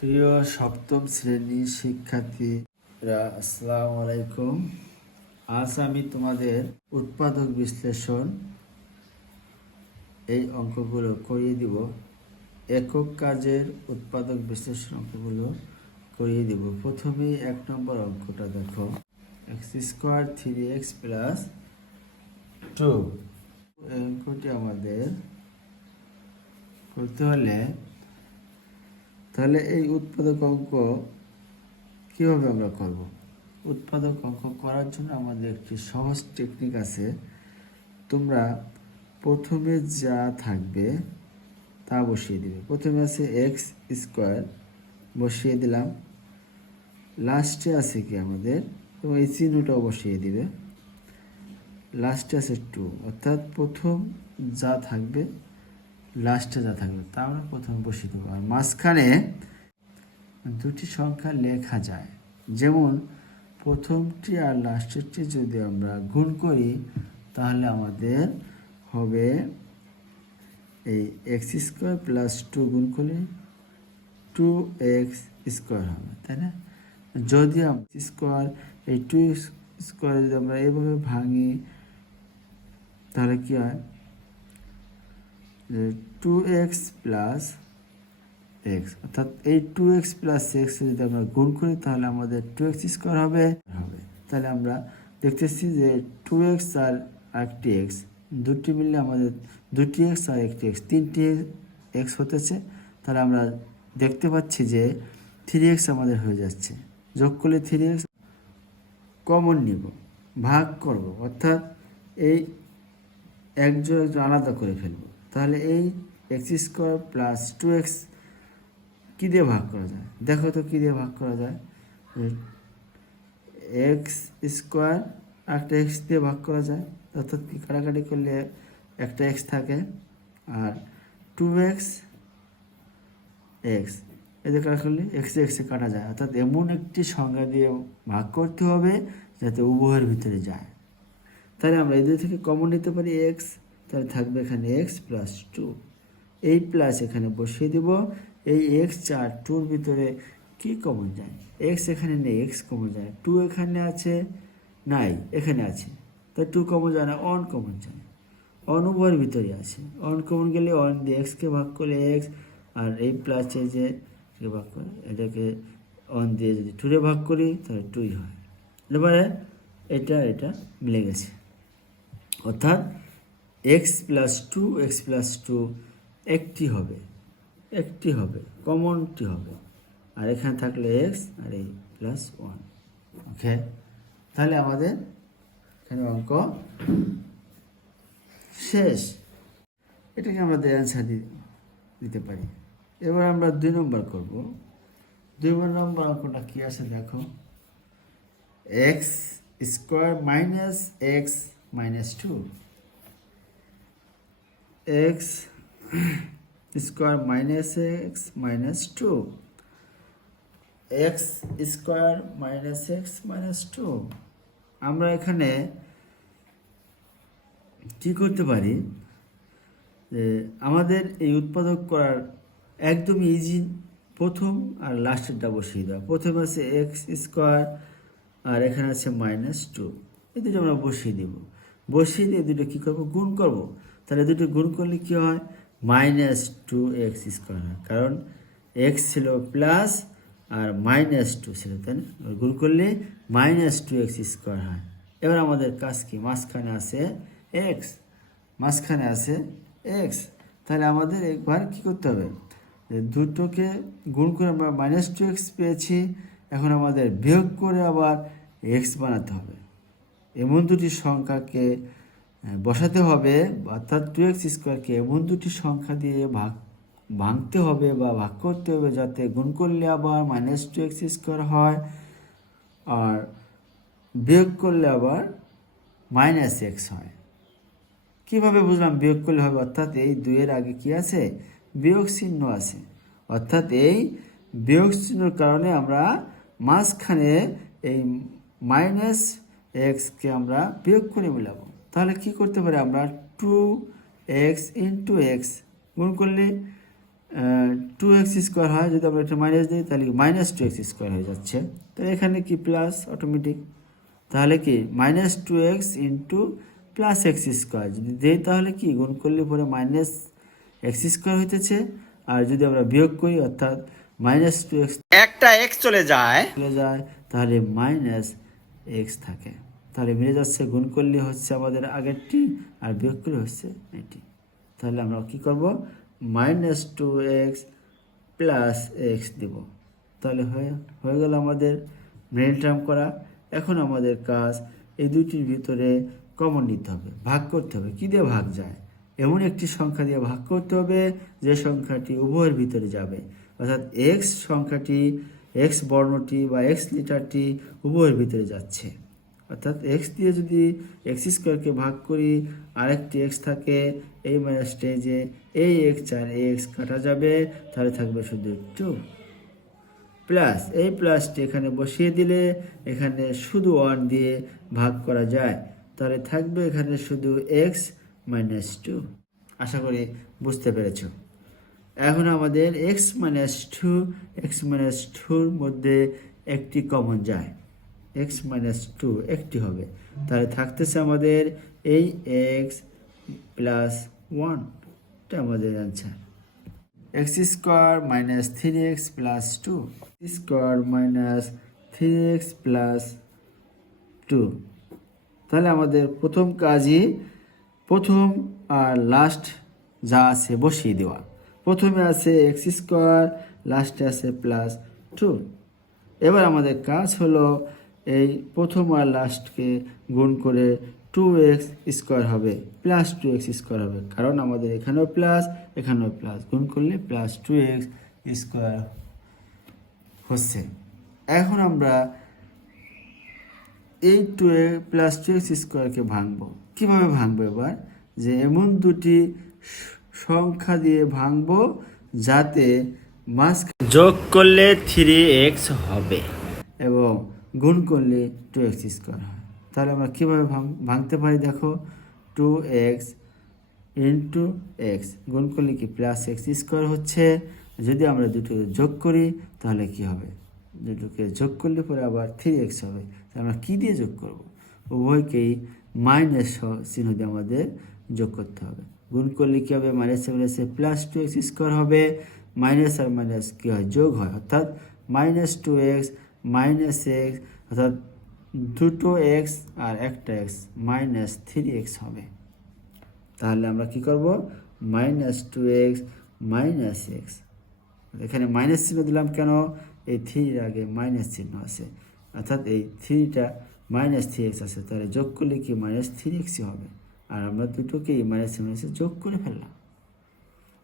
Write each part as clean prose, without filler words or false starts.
প্রিয় সপ্তম শ্রেণীর শিক্ষার্থীরা, আসসালামু আলাইকুম। আজ আমি তোমাদের উৎপাদক বিশ্লেষণ এই অঙ্কগুলো করিয়ে দিব। একক কাজের উৎপাদক বিশ্লেষণ অঙ্কগুলো করিয়ে দিব। প্রথমেই 1 নম্বর অঙ্কটা দেখো, x² 3x + 2। এই অঙ্কটি আমাদের করতে হলে তাহলে এই উৎপাদক অঙ্ক কীভাবে আমরা করব? উৎপাদক অঙ্ক করার জন্য আমাদের একটি সহজ টেকনিক আছে। তোমরা প্রথমে যা থাকবে তা বসিয়ে দিবে। প্রথমে আছে x² বসিয়ে দিলাম, লাস্টে আছে কি আমাদের, এবং এই চিহ্নটাও বসিয়ে দিবে, লাস্টে আছে 2, অর্থাৎ প্রথম যা থাকবে লাস্টে যা থাকবে তা আমরা প্রথমে বসিয়ে দেবো। আর মাঝখানে দুটি সংখ্যা লেখা যায়, যেমন প্রথমটি আর লাস্টেরটি যদি আমরা গুণ করি তাহলে আমাদের হবে এই x² + 2 গুণ করলে 2x² হবে, তাই না? যদি আমরা স্কোয়ার এই 2 যদি আমরা এইভাবে ভাঙি তাহলে কি হয়, 2x + x, অর্থাৎ এই 2x + x যদি আমরা গুণ করি তাহলে আমাদের 2x² হবে। তাহলে আমরা দেখতেছি যে 2x আর একটি x দুটি মিললে আমাদের 2x আর একটি x, 3টি x হতেছে। তাহলে আমরা দেখতে পাচ্ছি যে 3x আমাদের হয়ে যাচ্ছে। যোগ করলে 3x কমন নিব, ভাগ করব, অর্থাৎ এই একজন আলাদা করে ফেলব। তাহলে এই x² + 2x কী দিয়ে ভাগ করা যায়? দেখো তো কী দিয়ে ভাগ করা যায়। x² একটা x দিয়ে ভাগ করা যায়, অর্থাৎ কি কাটাকাটি করলে একটা x থাকে, আর 2x এদের কাটা করলে x কাটা যায়, অর্থাৎ এমন একটি সংখ্যা দিয়ে ভাগ করতে হবে যাতে উভয়ের ভিতরে যায়। তাহলে আমরা এই দুই থেকে কমন নিতে পারি x, তাহলে থাকবে এখানে x + 2, এই প্লাস এখানে বসিয়ে দেব। এই x আর 2-র ভিতরে কি কমন যায়? x এখানে নেই, x কমন যায়। 2 এখানে আছে, নাই, এখানে আছে, তাই 2 কমন যায় না, 1 কমন যায়। 1 উভয়ের ভিতরে আছে, 1 কমন গেলে 1 দিয়ে x-কে ভাগ করলে x, আর এই প্লাসে যে ভাগ করে এটাকে 1 দিয়ে যদি 2-রে ভাগ করি তাহলে 2ই হয়। এবারে এটা মিলে গেছে, অর্থাৎ x + 2 একটি হবে, কমনটি হবে, আর এখানে থাকলে x আর এই +1। ওকে, তাহলে আমাদের এখানে অঙ্ক শেষ। এটাকে আমরা অ্যান্সার দিতে পারি। এবার আমরা 2 নম্বর করব। 2 নম্বর অঙ্কটা কী আছে দেখো, x² - x - 2, x² - x - 2, x² - x - 2। আমরা এখানে কি করতে পারি, যে আমাদের এই উৎপাদক করার একদম ইজি, প্রথম আর লাস্টেরটা বসিয়ে দেওয়া। প্রথমে আছে x² আর এখানে আছে -2, এই দুটো আমরা বসিয়ে দেব। বসিয়ে দিয়ে দুটো কী করবো, গুণ করব। তাহলে দুটো গুণ করলে কী হয়, -2x² হয়, কারণ x ছিল প্লাস আর -2 ছিল, তাই না? গুণ করলে -2x² হয়। এবার আমাদের কাজ কি, মাঝখানে আছে x, তাহলে আমাদের একবার কি করতে হবে, দুটোকে গুণ করে আমরা -2x পেয়েছি, এখন আমাদের বিয়োগ করে আবার x বানাতে হবে। এমন দুটি সংখ্যাকে বসাতে হবে, অর্থাৎ 2x² এমন দুটি সংখ্যা দিয়ে ভাঙতে হবে বা ভাগ করতে হবে যাতে গুণ করলে আবার -2x² হয়, আর বিয়োগ করলে আবার -x হয়। কীভাবে বুঝলাম বিয়োগ করলে হবে? অর্থাৎ এই 2-এর আগে কি আছে, বিয়োগ চিহ্ন আছে, অর্থাৎ এই বিয়োগ চিহ্নের কারণে আমরা মাঝখানে এই -x-কে আমরা বিয়োগ করে মিলাবো। তাহলে কি করতে পারি আমরা, 2x × x গুণ করলে 2x² হয়, যদি আমরা একটা মাইনাস দিই তাহলে -2x² হয়ে যাচ্ছে। তো এখানে কি প্লাস অটোমেটিক, তাহলে কি -2x ইন্টু +x², যদি দিই তাহলে কি গুণ করলে পরে -x² হইতেছে। আর যদি আমরা বিয়োগ করি অর্থাৎ -2x একটা x চলে যায়। তাহলে -x থাকে। তাহলে মিলে যাচ্ছে, গুণ করলে হচ্ছে আমাদের আগেরটি আর বিয়োগ করলে হচ্ছে এটি। তাহলে আমরা কি করব, -2x + x দেব। তাহলে হয়ে গেল আমাদের মেইন টার্ম করা। এখন আমাদের কাজ এই দুইটির ভিতরে কমন নিতে হবে, ভাগ করতে হবে। কী দিয়ে ভাগ যায়? এমন একটি সংখ্যা দিয়ে ভাগ করতে হবে যে সংখ্যাটি উভয়ের ভিতরে যাবে, অর্থাৎ এক্স সংখ্যাটি, এক্স বর্ণটি বা এক্স লিটারটি উভয়ের ভিতরে যাচ্ছে। অর্থাৎ এক্স দিয়ে যদি x² ভাগ করি, আরেকটি এক্স থাকে, এই স্টেজে এই এক্স আর এই এক্স কাটা যাবে, তাহলে থাকবে শুধু 2 প্লাস এই প্লাসটি এখানে বসিয়ে দিলে এখানে শুধু 1 দিয়ে ভাগ করা যায়, তাহলে থাকবে এখানে শুধু x - 2। আশা করি বুঝতে পেরেছ। এখন আমাদের x - 2 এর মধ্যে একটি কমন যায়, x - 2 একটি হবে, তাহলে থাকতেছে আমাদের এই x + 1, এটা আমাদের answer. x² - 3x + 2, x² - 3x + 2। তাহলে আমাদের প্রথম কাজই প্রথম আর লাস্ট যা আছে বসিয়ে দেওয়া। প্রথমে আছে x², লাস্টে আছে +2। এবার আমাদের কাজ হলো এই প্রথম আর লাস্টকে গুণ করে 2x² হবে, +2x² হবে, কারণ আমাদের এখানেও প্লাস এখানেও প্লাস, গুণ করলে +2x² হচ্ছে। এখন আমরা এই +2x² ভাঙবো। কীভাবে ভাঙবো এবার? যে এমন দুটি সংখ্যা দিয়ে ভাঙবো যাতে যোগ করলে 3x হবে এবং গুণ করলে 2x² হয়। তাহলে আমরা কীভাবে ভাঙতে পারি দেখো, 2x ইন্টু এক্স গুণ করলে কি +x² হচ্ছে। যদি আমরা দুটো যোগ করি তাহলে কি হবে, দুটোকে যোগ করলে পরে আবার 3x হবে। তাহলে আমরা কী দিয়ে যোগ করব? উভয়কেই মাইনাস চিহ্ন দিয়ে আমাদের যোগ করতে হবে। গুণ করলে কী হবে, মাইনাসে মাইনাসে +2x² হবে, মাইনাস আর মাইনাস কী হয়, যোগ হয়, অর্থাৎ -2x - x, অর্থাৎ দুটো x আর একটা x -3x হবে। তাহলে আমরা কি করব, -2x - x, এখানে মাইনাস চিহ্ন দিলাম কেন, এই 3 এর আগে মাইনাস চিহ্ন আছে, অর্থাৎ এই 3টা -3x আছে, তাহলে যোগ করলে কি -3x হবে। আর আমরা দুটোকেই মাইনাসে যোগ করে ফেললাম।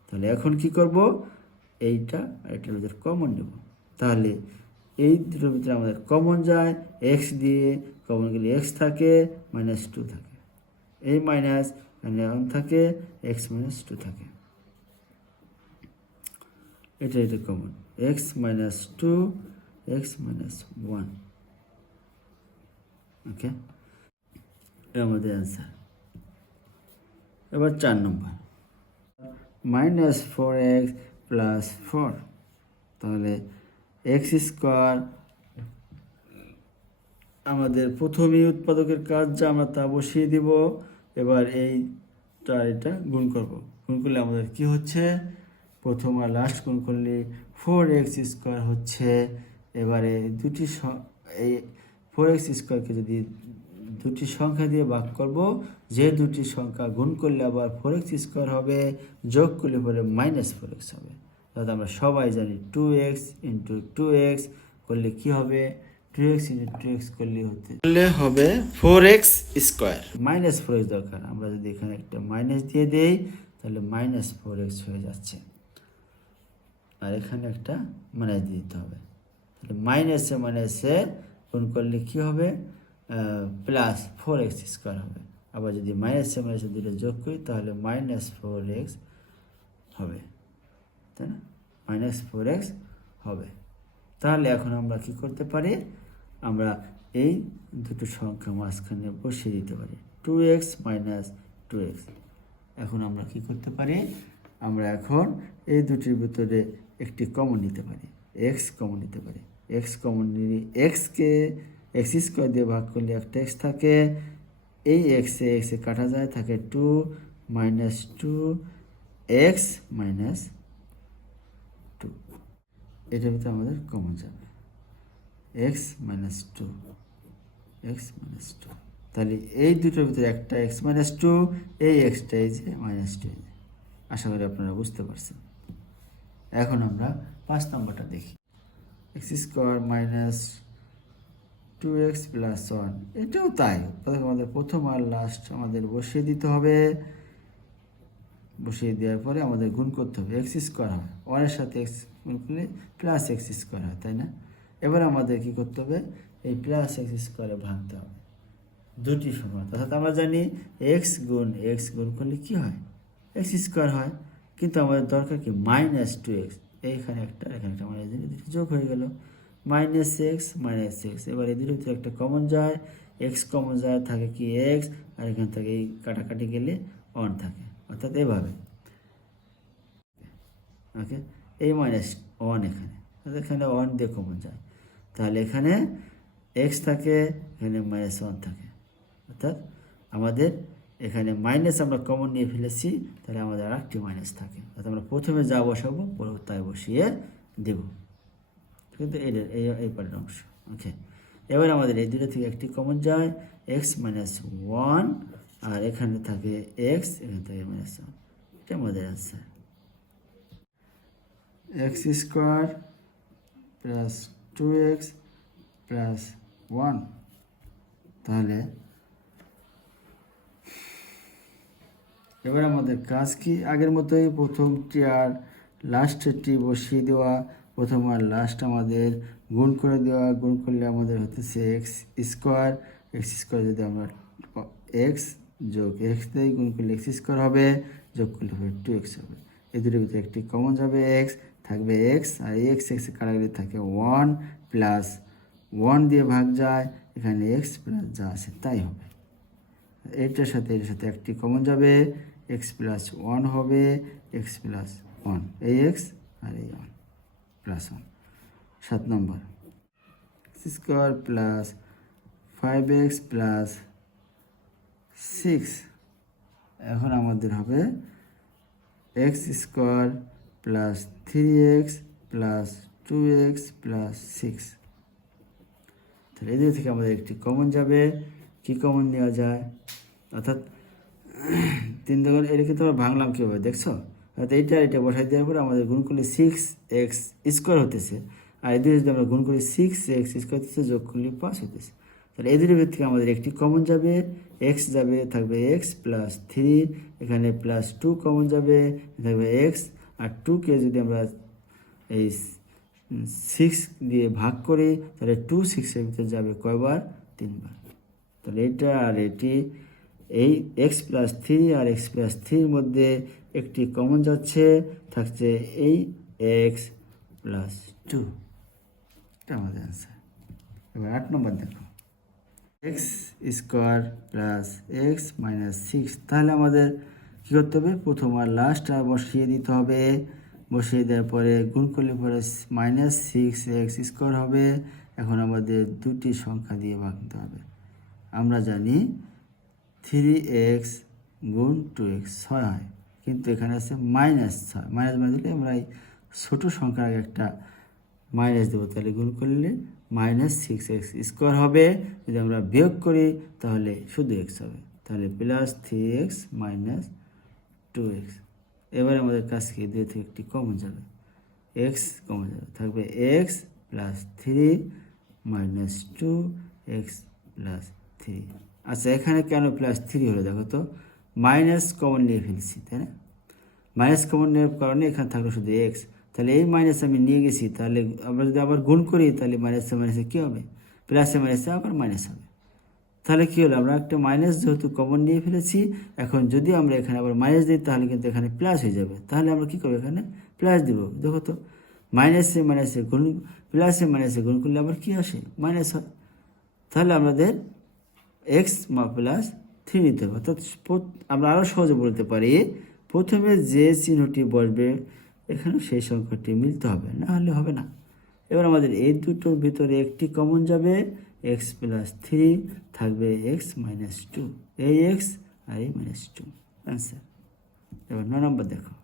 তাহলে এখন কি করব, এইটা আর এটার ভিতরে কমন নেব। তাহলে এই দুটোর ভিতরে আমাদের কমন যায়, x দিয়ে কমন গেলে x থাকে, -2 থাকে, এই মাইনাস এখানে 1 থাকে, x - 2 থাকে, এটা কমন, x - 2, x - 1। ওকে, এটা আমাদের অ্যান্সার। এবার 4 নম্বর, -4x + 4। তাহলে x² আমাদের প্রথমেই উৎপাদকের কাজ যা আমরা তা বসিয়ে দিব। এবার এটা গুণ করব, গুণ করলে আমাদের কি হচ্ছে, প্রথম আর লাস্ট গুণ করলে 4x² হচ্ছে। এবারে এই 4x² যদি দুটি সংখ্যা দিয়ে ভাগ করব, যে দুটি সংখ্যা গুণ করলে আবার 4x² হবে, যোগ করলে পরে -4x হবে। অর্থাৎ আমরা সবাই জানি 2x × 2x করলে কি হবে, 2x × 2x করলে হবে 4x²। -4x দরকার, আমরা যদি এখানে একটা মাইনাস দিয়ে দেই তাহলে -4x হয়ে যাচ্ছে, আর এখানে একটা মাইনাস দিয়ে দিতে হবে। তাহলে মাইনাসে মাইনাসে গুণ করলে কি হবে, +4x² হবে। আবার যদি মাইনাসে মাইনাসে দুটো যোগ করি তাহলে -4x হবে, তাই না, -4x হবে। তাহলে এখন আমরা কি করতে পারি, আমরা এই দুটো সংখ্যা মাঝখানে বসিয়ে দিতে পারি, 2x - 2x। এখন আমরা কি করতে পারি, আমরা এখন এই দুটির ভিতরে একটি কমন নিতে পারি, এক্স কমন নিতে পারি। এক্স কমন নিয়ে এক্সকে এক্স স্কোয়ার দিয়ে ভাগ করলে একটা এক্স থাকে, এই এক্সে এক্সে কাটা যায়, থাকে 2 মাইনাস 2 এক্স মাইনাস 2। এটার ভিতরে আমাদের কমন যাবে এক্স মাইনাস 2, এক্স মাইনাস 2। তাহলে এই দুটোর ভিতরে একটা এক্স মাইনাস 2, এই এক্সটা এই যে মাইনাস 2। আশা করি আপনারা বুঝতে পারছেন। এখন আমরা 5 নম্বরটা দেখি। X square minus 2x plus 1, এটাও তাই। আমাদের প্রথম আর লাস্ট আমাদের বসিয়ে দিতে হবে, বসিয়ে দেওয়ার পরে আমাদের গুণ করতে হবে। এক্স স্কোয়ার হয় 1-এর সাথে এক্স গুণ করলে প্লাস এক্স স্কোয়ার হয়, তাই না? এবার আমাদের কী করতে হবে, এই প্লাস এক্স স্কোয়ারে ভাঙতে হবে দুটি সমান। অর্থাৎ আমরা জানি এক্স গুণ করলে কী হয়, এক্স স্কোয়ার হয়। কিন্তু আমাদের দরকার কি মাইনাস 2x, এইখানে একটা এখানে একটা মাইনাস দিলে দুটো যোগ হয়ে গেল, মাইনাস এক্স মাইনাস এক্স। এবার এই দুটোর ভিতরে একটা কমন যায়, এক্স কমন যায়, থাকে কি এক্স, আর এখান থেকে এই কাটাকাটি গেলে 1 থাকে, অর্থাৎ এভাবে। ওকে, এই মাইনাস 1 এখানে, এখানে 1 দিয়ে কমন যায়, তাহলে এখানে এক্স থাকে, এখানে মাইনাস 1 থাকে। অর্থাৎ আমাদের এখানে মাইনাস আমরা কমন নিয়ে ফেলেছি, তাহলে আমাদের আরেকটি মাইনাস থাকে। অর্থাৎ আমরা প্রথমে যা বসাবো তাই বসিয়ে দেব, কিন্তু এই পার্টের অংশ। ওকে, এবার আমাদের এই দুটো থেকে একটি কমন যায়, এক্স মাইনাস 1, আর এখানে থাকে এক্স, এখানে থাকে মাইনাস 1। এটা আমাদের answer. X square plus 2x plus 1। তাহলে এবার আমাদের কাজ কি, আগের মতোই প্রথমটি আর লাস্টেরটি বসিয়ে দেওয়া। প্রথম আর লাস্ট আমাদের গুণ করে দেওয়া, গুণ করলে আমাদের হতেছে এক্স স্কোয়ার। এক্স স্কোয়ার যদি আমরা এক্স যোগ এক্স দিয়ে গুণ করলে এক্স স্কোয়ার হবে, যোগ করলে হবে 2x হবে। এই দুটোর ভিতরে একটি কমন যাবে, এক্স থাকবে এক্স, আর এই এক্স এক্স কাটাকাটি থাকে 1 প্লাস 1 দিয়ে ভাগ যায়, এখানে এক্স প্লাস যা আছে তাই হবে। এটার সাথে একটি কমন যাবে, এক্স প্লাস 1 হবে, এক্স প্লাস 1, এই এক্স আর এই 1 প্লাস 1। 7 নম্বর, x square plus 5x plus 6। এখন আমাদের হবে x square plus 3x plus 2x plus 6। তাহলে এদের থেকে আমাদের একটি কমন যাবে, কি কমন নেওয়া যায়, অর্থাৎ 3 দ্বারা এটাকে তো আমরা ভাঙলাম কীভাবে দেখছো। অর্থাৎ এটা বসাই দেওয়ার পরে আমাদের গুণ করলে 6x স্কোয়ার হতেছে, আর এদের যদি আমরা গুণ করি 6x স্কোয়ার হতেছে, যোগ করলে 5 হতেছে। তাহলে এদের থেকে আমাদের একটি কমন যাবে, এক্স যাবে, থাকবে এক্স প্লাস 3, এখানে প্লাস 2 কমন যাবে, থাকবে এক্স, আর 2কে যদি আমরা এই 6 দিয়ে ভাগ করি, তাহলে 2 6-এর ভিতরে যাবে কয়বার, 3 বার। তাহলে এটা আর এটি, এই এক্স প্লাস 3 আর এক্স প্লাস 3-র মধ্যে একটি কমন যাচ্ছে, থাকছে এই এক্স প্লাস 2। এটা আমাদের অ্যান্সার। এবার 8 নম্বর দেখো, x square plus x minus 6। তাহলে আমাদের কী করতে হবে, প্রথম আর লাস্ট আর বসিয়ে দিতে হবে, বসিয়ে দেওয়ার পরে গুণ করলে পরে মাইনাস 6x স্কোয়ার হবে। এখন আমাদের দুটি সংখ্যা দিয়ে ভাঙতে হবে। আমরা জানি 3x গুণ 2x 6 হয়, কিন্তু এখানে আছে মাইনাস 6, মাইনাস দিলে আমরা এই ছোটো সংখ্যার আগে একটা মাইনাস দেবো, তাহলে গুণ করলে মাইনাস 6x স্কোয়ার হবে। যদি আমরা বিয়োগ করি তাহলে শুধু এক্স হবে, তাহলে প্লাস 3x মাইনাস 2x। এবার আমাদের কাছ থেকে 2 থেকে একটি কমন যাবে, এক্স কমন যাবে, থাকবে x plus 3 minus 2x plus 3। আচ্ছা, এখানে কেন প্লাস 3 হলো দেখো তো, মাইনাস কমন নিয়ে ফেলছি, তাই না? মাইনাস কমন নেওয়ার কারণে এখানে থাকলো শুধু এক্স। তাহলে এই মাইনাস আমি নিয়ে গেছি, তাহলে আমরা যদি আবার গুণ করি তাহলে মাইনাসে মাইনাসে কী হবে, প্লাসে মাইনাসে আবার মাইনাস হবে। তাহলে কী হলো, আমরা একটা মাইনাস যেহেতু কমন নিয়ে ফেলেছি, এখন যদি আমরা এখানে আবার মাইনাস দিই তাহলে কিন্তু এখানে প্লাস হয়ে যাবে। তাহলে আমরা কী করবো, এখানে প্লাস দিব। দেখো তো, মাইনাসে মাইনাসে গুণ, প্লাসে মাইনাসে গুণ করলে আবার কী আসে, মাইনাস হয়। তাহলে আমাদের এক্স প্লাস 3 নিতে হবে। অর্থাৎ আমরা আরও সহজে বলতে পারি, প্রথমে যে চিহ্নটি বসবে এখানে সেই সংখ্যাটি মিলতে হবে, না হলে হবে না। এবার আমাদের এই দুটোর ভিতরে একটি কমন যাবে, এক্স প্লাস থ্রি থাকবে এক্স মাইনাস টু, এই এক্স আর এই মাইনাস টু, অ্যান্সার। এবার 9 নম্বর দেখো,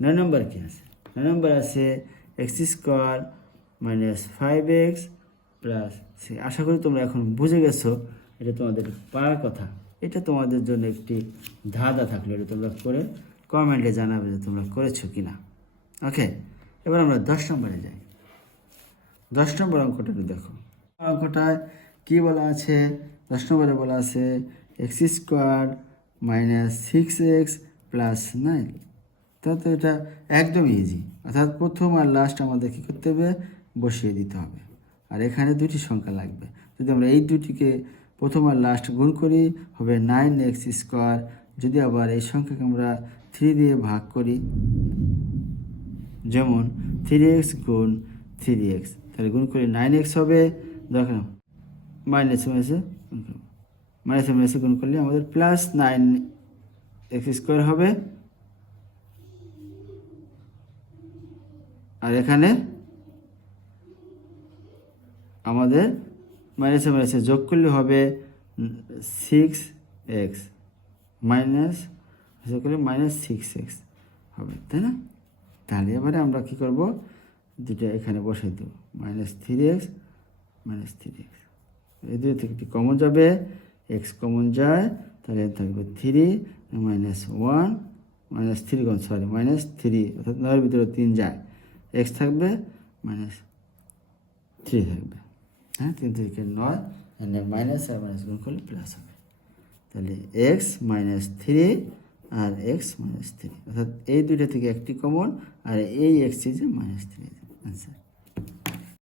9 নম্বর কী আছে? 9 নম্বর আছে x square minus five x plus C. আশা করি তোমরা এখন বুঝে গেছো, এটা তোমাদের পারার কথা। এটা তোমাদের জন্য একটি ধাঁধা থাকলে এটা তোমরা করে কমেন্টে জানাবে যে তোমরা করেছো কি না। ওকে, এবার আমরা 10 নম্বরে যাই। 10 নম্বর অঙ্কটা একটু দেখো। অঙ্কটায় কী বলা আছে? 10 নম্বরে বলা আছে x square minus six x plus nine. তাহলে এটা একদম ইজি, অর্থাৎ প্রথম আর লাস্ট আমাদের কী করতে হবে? বসিয়ে দিতে হবে। আর এখানে দুটি সংখ্যা লাগবে। যদি আমরা এই দুটিকে প্রথম আর লাস্ট গুণ করি হবে 9x স্কোয়ার। যদি আবার এই সংখ্যাকে আমরা 3 দিয়ে ভাগ করি, যেমন 3x গুণ 3x, তাহলে গুণ করে 9x হবে। দেখেন মাইনাসে মাইনাসে গুণ করলে আমাদের প্লাস 9x স্কোয়ার হবে। আর এখানে আমাদের মাইনাসে যোগ করলে হবে 6x মাইনাস যোগ করলে মাইনাস 6x হবে, তাই না? তাহলে এবারে আমরা কী করব? দুটা এখানে বসাই দেবো, মাইনাস 3x মাইনাস 3x। এই দুই থেকে একটি কমন যাবে, এক্স কমন যায়, তাহলে থাকবে 3 মাইনাস 1 মাইনাস 3 গুণ মাইনাস 3, অর্থাৎ 9 ভিতরে 3 যায়, এক্স থাকবে মাইনাস 3 থাকবে। হ্যাঁ, 3 থেকে 9 মাইনাস আর মাইনাস গুণ করলে প্লাস হবে। তাহলে এক্স মাইনাস 3 আর এক্স মাইনাস 3, অর্থাৎ এই দুইটা থেকে একটি কমন, আর এই এক্স যে মাইনাস 3 অ্যান্সার।